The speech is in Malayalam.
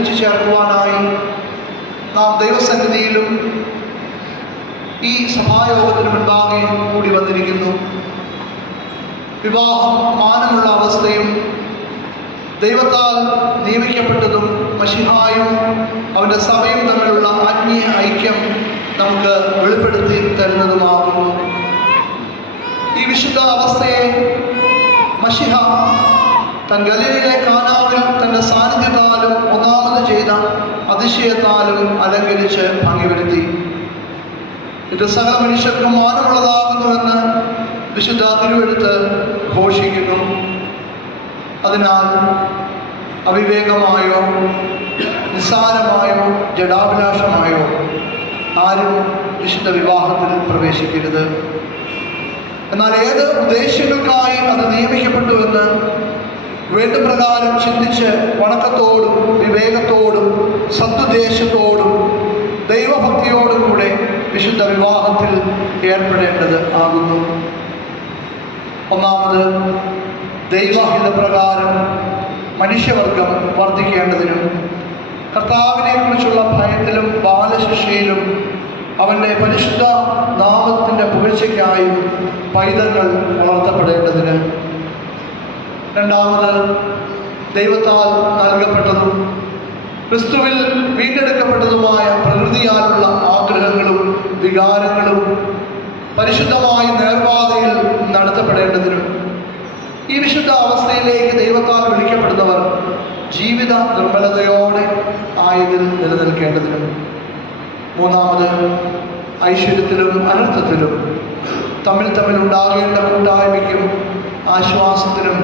ഒന്നിച്ചു ചേർക്കുവാനായി നാം ദൈവസന്നിധിയിലും ഈ സഭായോഗത്തിന് മുൻപാകെ കൂടി വന്നിരിക്കുന്നു. വിവാഹം മാനമുള്ള അവസ്ഥയും ദൈവത്താൽ നിയമിക്കപ്പെട്ടതും മഷിഹായും അവന്റെ സഭയും തമ്മിലുള്ള ആത്മീയ ഐക്യം നമുക്ക് വെളിപ്പെടുത്തി തരുന്നതുമാകുന്നു. ഈ വിശുദ്ധ അവസ്ഥയെ മഷിഹ തൻ ഗലയിലെ അലങ്കരിച്ച് ഭംഗിപ്പെടുത്തി. ഇത് സകല മനുഷ്യർക്കും മാനമുള്ളതാകുന്നുവെന്ന് വിശുദ്ധ തിരുവെടുത്ത് ഘോഷിക്കുന്നു. അതിനാൽ അവിവേകമായോ നിസ്സാരമായോ ജഡാഭിലാഷമായോ ആരും വിശുദ്ധ വിവാഹത്തിൽ പ്രവേശിക്കരുത്. എന്നാൽ ഏത് ഉദ്ദേശ്യങ്ങൾക്കായി അത് നിയമിക്കപ്പെട്ടുവെന്ന് വേണ്ടുപ്രകാരം ചിന്തിച്ച് വണക്കത്തോടും വിവേകത്തോടും കൂടെ വിശുദ്ധ വിവാഹത്തിൽ ഏർപ്പെടേണ്ടത് ആകുന്നു. ഒന്നാമത് ദൈവഹിതപ്രകാരം മനുഷ്യവർഗം വർദ്ധിക്കേണ്ടതിനും കർത്താവിനെക്കുറിച്ചുള്ള ഭയത്തിലും ബാലശിക്ഷയിലും അവന്റെ പരിശുദ്ധ നാമത്തിന്റെ പുകഴ്ചയ്ക്കായും പൈതങ്ങൾ വളർത്തപ്പെടേണ്ടതിന്. രണ്ടാമത് ദൈവത്താൽ നൽകപ്പെട്ടതും ക്രിസ്തുവിൽ വീണ്ടെടുക്കപ്പെട്ടതുമായ പ്രകൃതിയാലുള്ള ആഗ്രഹങ്ങളും വികാരങ്ങളും പരിശുദ്ധമായി നേർപാതയിൽ നടത്തപ്പെടേണ്ടതിനും ഈ വിശുദ്ധ അവസ്ഥയിലേക്ക് ദൈവത്താൽ വിളിക്കപ്പെടുന്നവർ ജീവിത നിർമ്മലതയോടെ ആയതിൽ നിലനിൽക്കേണ്ടതിനും മൂന്നാമത് ഐശ്വര്യത്തിലും അനർത്ഥത്തിലും തമ്മിൽ തമ്മിൽ ഉണ്ടാകേണ്ട കൂട്ടായ്മയ്ക്കും ആശ്വാസത്തിനും